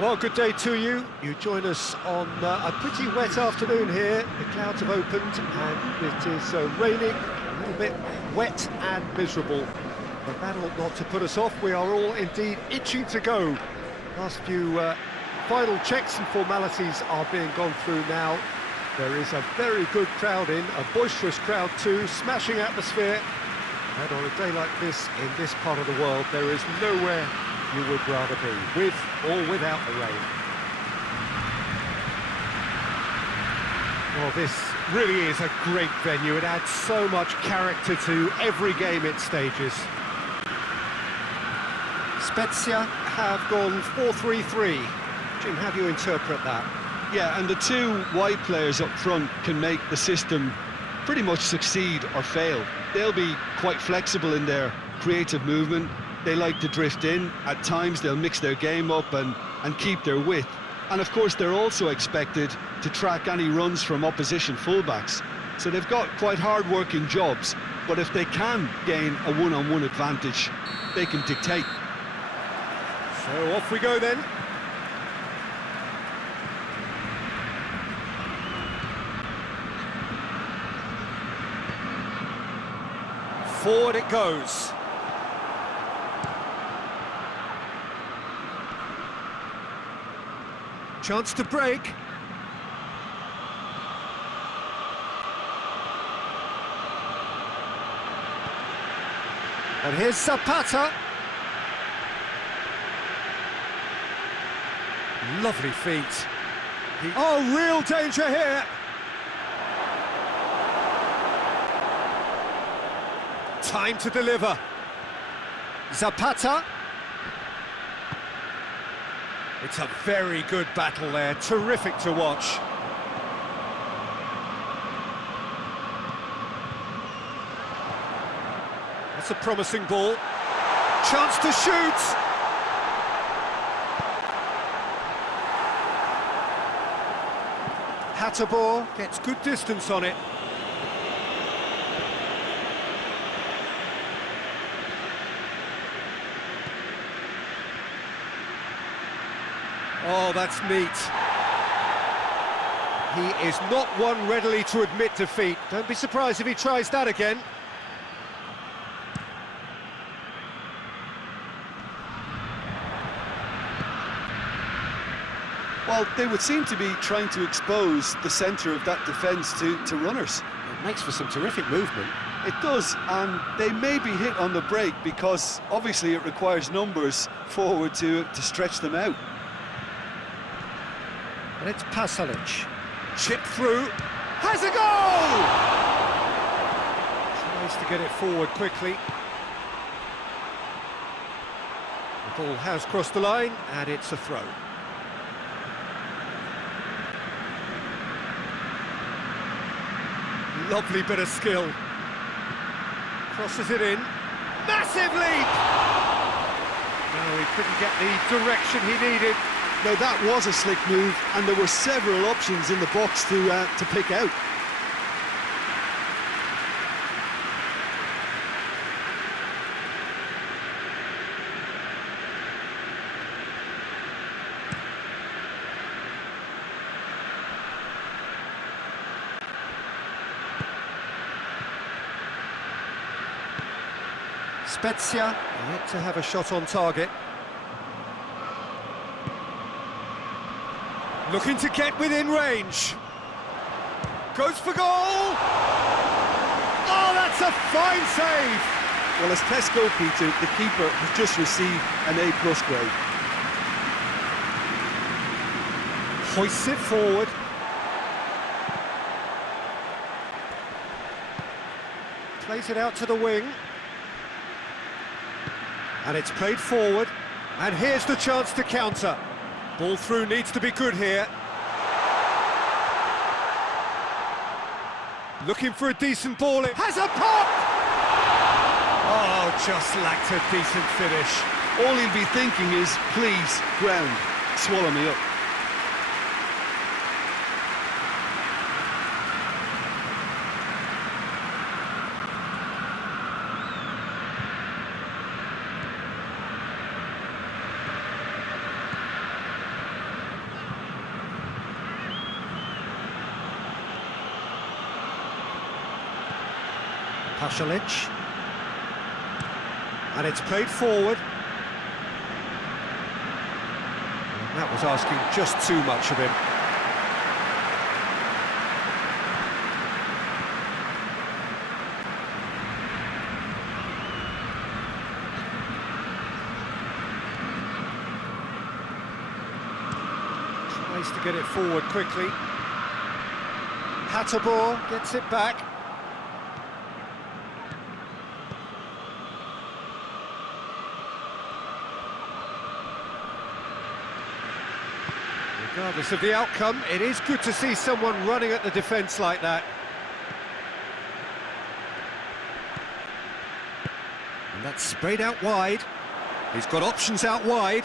Well, good day to you. You join us on a pretty wet afternoon here. The clouds have opened and it is raining, a little bit wet and miserable. But that ought not to put us off. We are all indeed itching to go. Last few final checks and formalities are being gone through now. There is a very good crowd in, a boisterous crowd too, smashing atmosphere. And on a day like this, in this part of the world, there is nowhere you would rather be, with or without the rain. Well, this really is a great venue. It adds so much character to every game it stages. Spezia have gone 4-3-3. Jim, how do you interpret that? Yeah, and the two wide players up front can make the system pretty much succeed or fail. They'll be quite flexible in their creative movement. They like to drift in. At times they'll mix their game up and keep their width. And of course they're also expected to track any runs from opposition fullbacks. So they've got quite hard-working jobs, but if they can gain a one-on-one advantage, they can dictate. So off we go then. Forward it goes. Chance to break. And here's Zapata. Lovely feet. Oh, real danger here. Time to deliver. Zapata. It's a very good battle there, terrific to watch. That's a promising ball. Chance to shoot! Hatterbohr gets good distance on it. Oh, that's neat. He is not one readily to admit defeat. Don't be surprised if he tries that again. Well, they would seem to be trying to expose the centre of that defence to runners. It makes for some terrific movement. It does, and they may be hit on the break because obviously it requires numbers forward to stretch them out. And it's Pasalic. Chip through. Has a goal! Tries to get it forward quickly. The ball has crossed the line, and it's a throw. Lovely bit of skill. Crosses it in. Massive leap! No, he couldn't get the direction he needed. No, that was a slick move, and there were several options in the box to pick out. Spezia yet to have a shot on target. Looking to get within range. Goes for goal! Oh, that's a fine save! Well, as tests go, Peter, the keeper has just received an A+ grade. Hoists it forward. Plays it out to the wing. And it's played forward. And here's the chance to counter. Ball through needs to be good here. Looking for a decent ball. It has a pop! Oh, just lacked a decent finish. All he'll be thinking is, please, ground, swallow me up. Pasalic. And it's played forward. And that was asking just too much of him. Tries to get it forward quickly. Hatterbohr gets it back. Regardless of the outcome, it is good to see someone running at the defence like that. And that's sprayed out wide. He's got options out wide.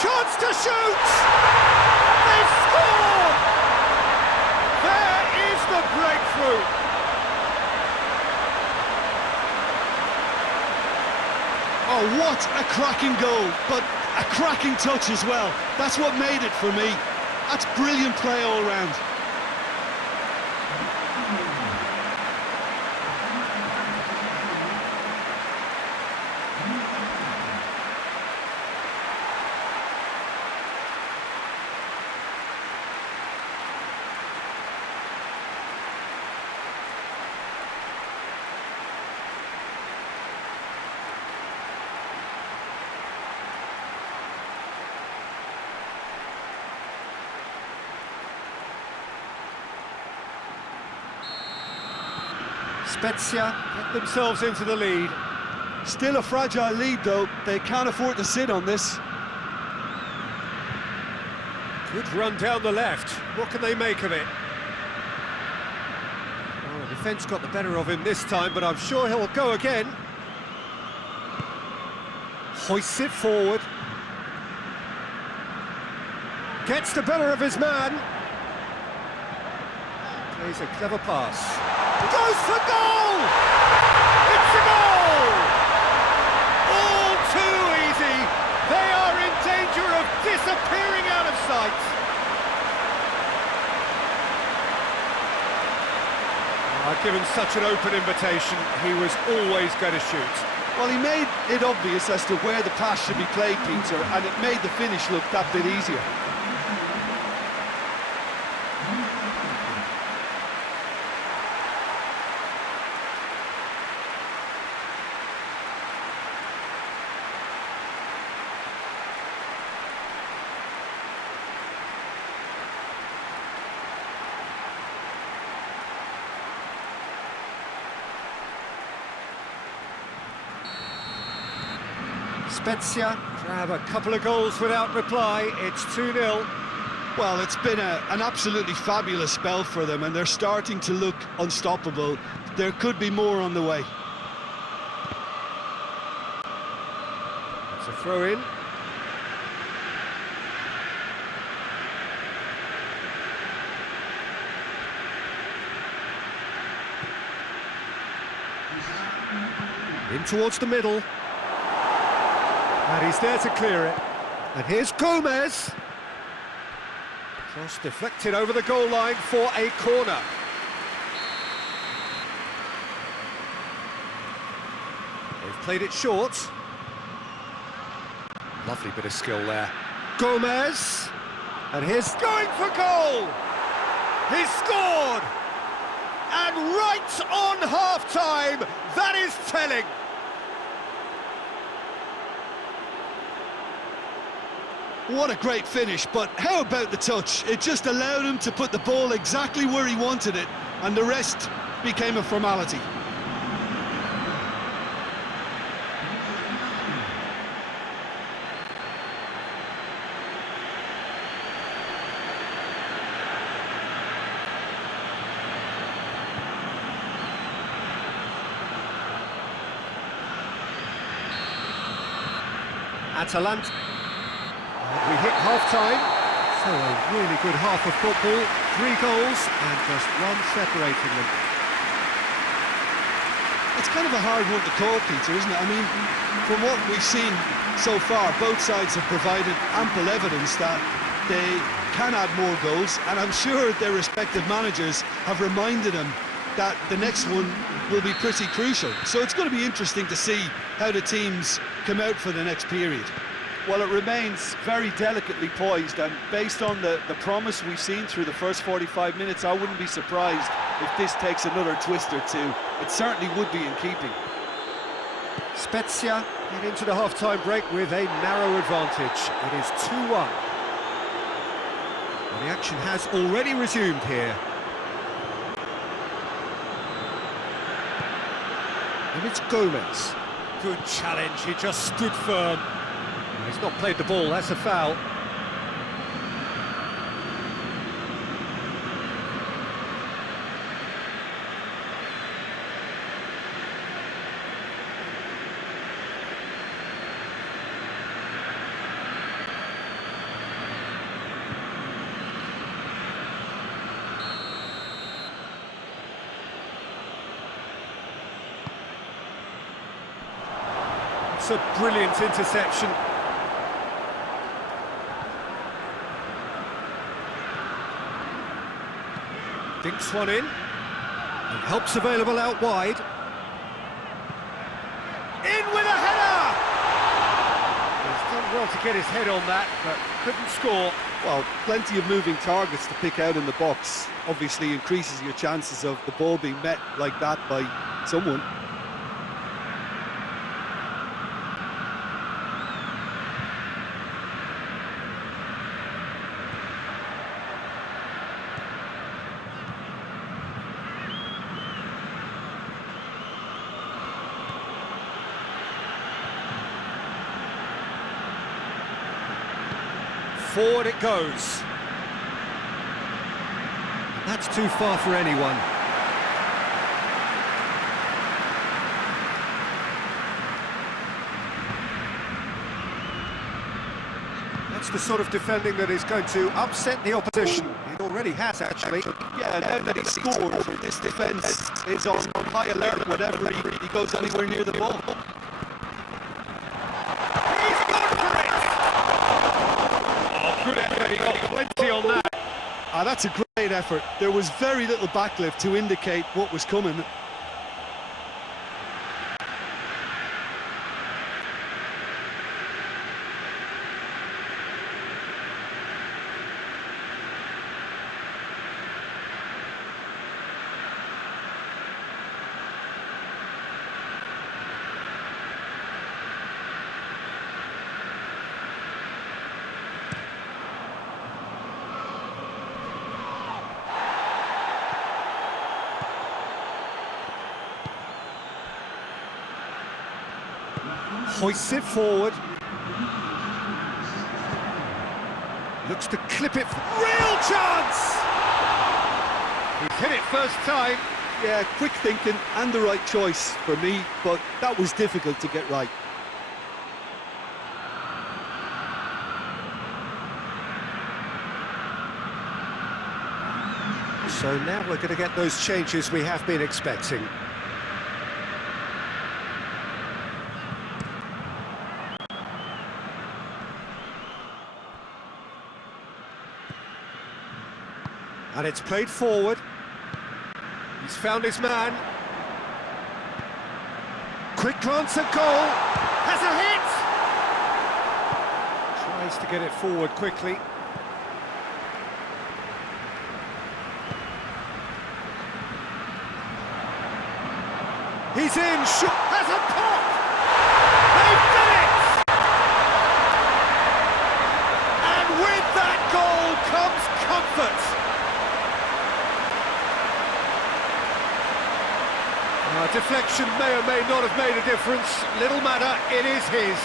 Chance to shoot! They've scored! There is the breakthrough! Oh, what a cracking goal, but a cracking touch as well. That's what made it for me. That's brilliant play all round. Spezia get themselves into the lead. Still a fragile lead though, they can't afford to sit on this. Good run down the left. What can they make of it? Well, the defence got the better of him this time, but I'm sure he'll go again. Hoists it forward. Gets the better of his man. Plays a clever pass. Goes for goal! It's a goal! All too easy. They are in danger of disappearing out of sight. Given such an open invitation, he was always going to shoot. Well, he made it obvious as to where the pass should be played, Peter, and it made the finish look that bit easier. Spezia grab a couple of goals without reply. It's 2-0. Well, it's been an absolutely fabulous spell for them, and they're starting to look unstoppable. There could be more on the way. It's a throw-in. In towards the middle. And he's there to clear it. And here's Gomez. Cross deflected over the goal line for a corner. They've played it short. Lovely bit of skill there. Gomez. And here's going for goal. He's scored. And right on half-time, that is telling. What a great finish, but how about the touch? It just allowed him to put the ball exactly where he wanted it, and the rest became a formality. Attalanta. We hit half-time, so a really good half of football, 3 goals and just one separating them. It's kind of a hard one to call, Peter, isn't it? I mean, from what we've seen so far, both sides have provided ample evidence that they can add more goals, and I'm sure their respective managers have reminded them that the next one will be pretty crucial. So it's going to be interesting to see how the teams come out for the next period. Well, it remains very delicately poised, and based on the promise we've seen through the first 45 minutes, I wouldn't be surprised if this takes another twist or two. It certainly would be in keeping. Spezia get into the half-time break with a narrow advantage. It is 2-1. And the action has already resumed here. And it's Gomez. Good challenge, he just stood firm. He's not played the ball, that's a foul. It's a brilliant interception. Dinks one in, and help's available out wide. In with a header! He's done well to get his head on that, but couldn't score. Well, plenty of moving targets to pick out in the box. Obviously increases your chances of the ball being met like that by someone. Forward it goes. And that's too far for anyone. That's the sort of defending that is going to upset the opposition. It already has, actually. Yeah, now that he's scored, this defence is on high alert whenever he goes anywhere near the ball. He got plenty on that. That's a great effort. There was very little backlift to indicate what was coming. Hoists it forward. Looks to clip it. Real chance! He's hit it first time. Yeah, quick thinking and the right choice for me, but that was difficult to get right. So now we're going to get those changes we have been expecting. And it's played forward. He's found his man. Quick glance at goal. Has a hit! Tries to get it forward quickly. He's in, has a pop! They've done it! And with that goal comes comfort. Deflection may or may not have made a difference. Little matter, it is his.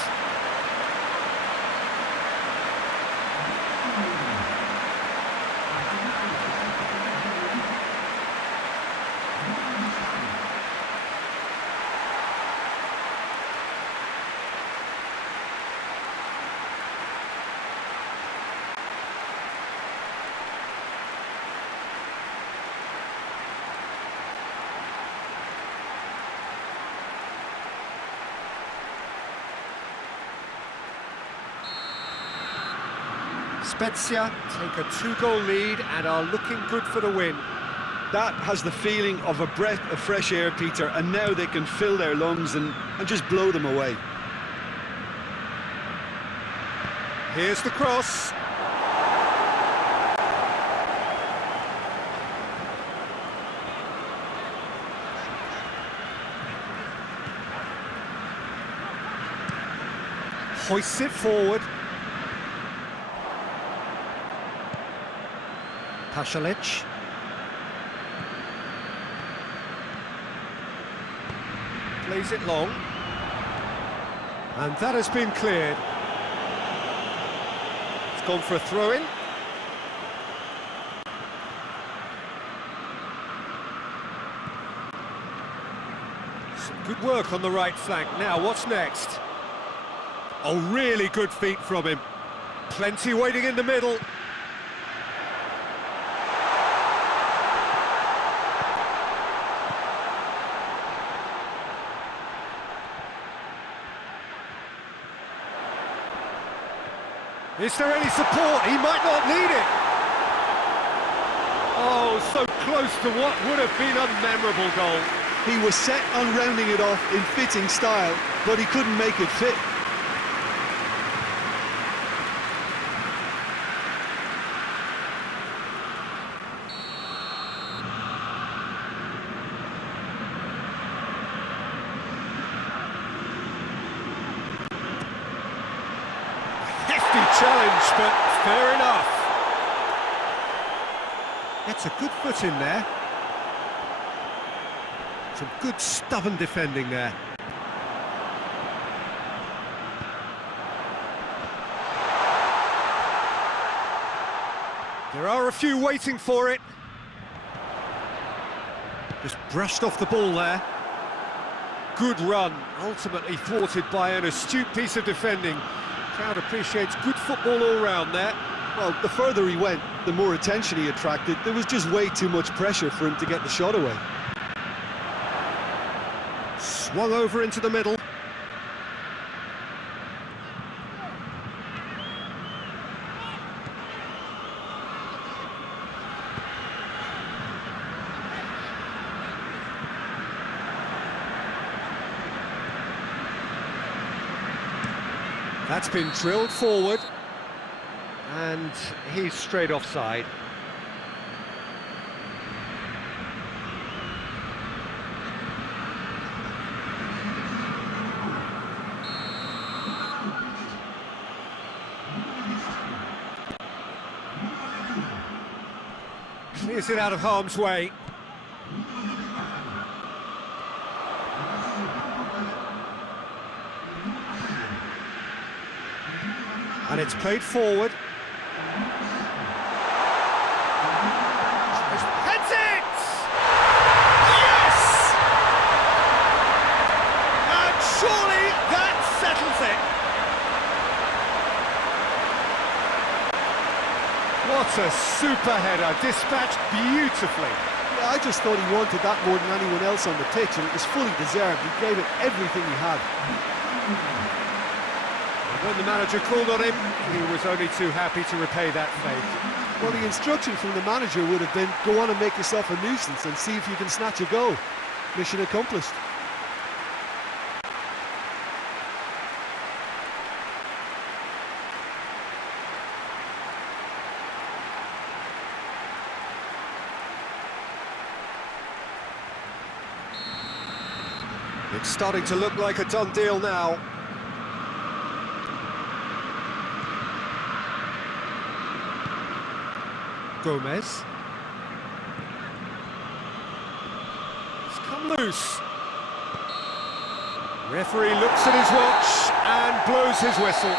Spezia take a 2-goal lead and are looking good for the win. That has the feeling of a breath of fresh air, Peter, and now they can fill their lungs and just blow them away. Here's the cross. Hoists it forward. Pasalic. Plays it long. And that has been cleared. It's gone for a throw-in. Some good work on the right flank. Now, what's next? Oh, really good feet from him. Plenty waiting in the middle. Is there any support? He might not need it. Oh, so close to what would have been a memorable goal. He was set on rounding it off in fitting style, but he couldn't make it fit. Challenge, but fair enough. Gets a good foot in there. Some good stubborn defending there. There are a few waiting for it. Just brushed off the ball there. Good run, ultimately thwarted by an astute piece of defending. Crowd appreciates good football all round there. Well, the further he went, the more attention he attracted. There was just way too much pressure for him to get the shot away. Swung over into the middle. That's been drilled forward, and he's straight offside. Clears it out of harm's way. And it's played forward. Heads it! Yes! And surely that settles it. What a super header, dispatched beautifully. Yeah, I just thought he wanted that more than anyone else on the pitch, and it was fully deserved. He gave it everything he had. When the manager called on him, he was only too happy to repay that faith. Well, the instruction from the manager would have been, go on and make yourself a nuisance and see if you can snatch a goal. Mission accomplished. It's starting to look like a done deal now. Gomez. It's come loose. Referee looks at his watch and blows his whistle.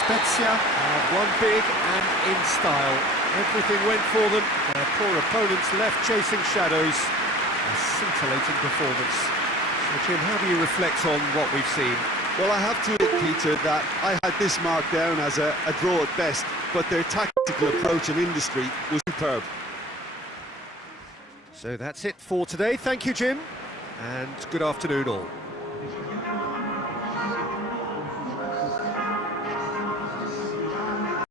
Spezia have won big and in style. Everything went for them. Their poor opponents left chasing shadows. A scintillating performance. So, Jim, how do you reflect on what we've seen? Well, I have to admit, Peter, that I had this marked down as a draw at best, but their tactical approach and industry was superb. So that's it for today. Thank you, Jim, and good afternoon all.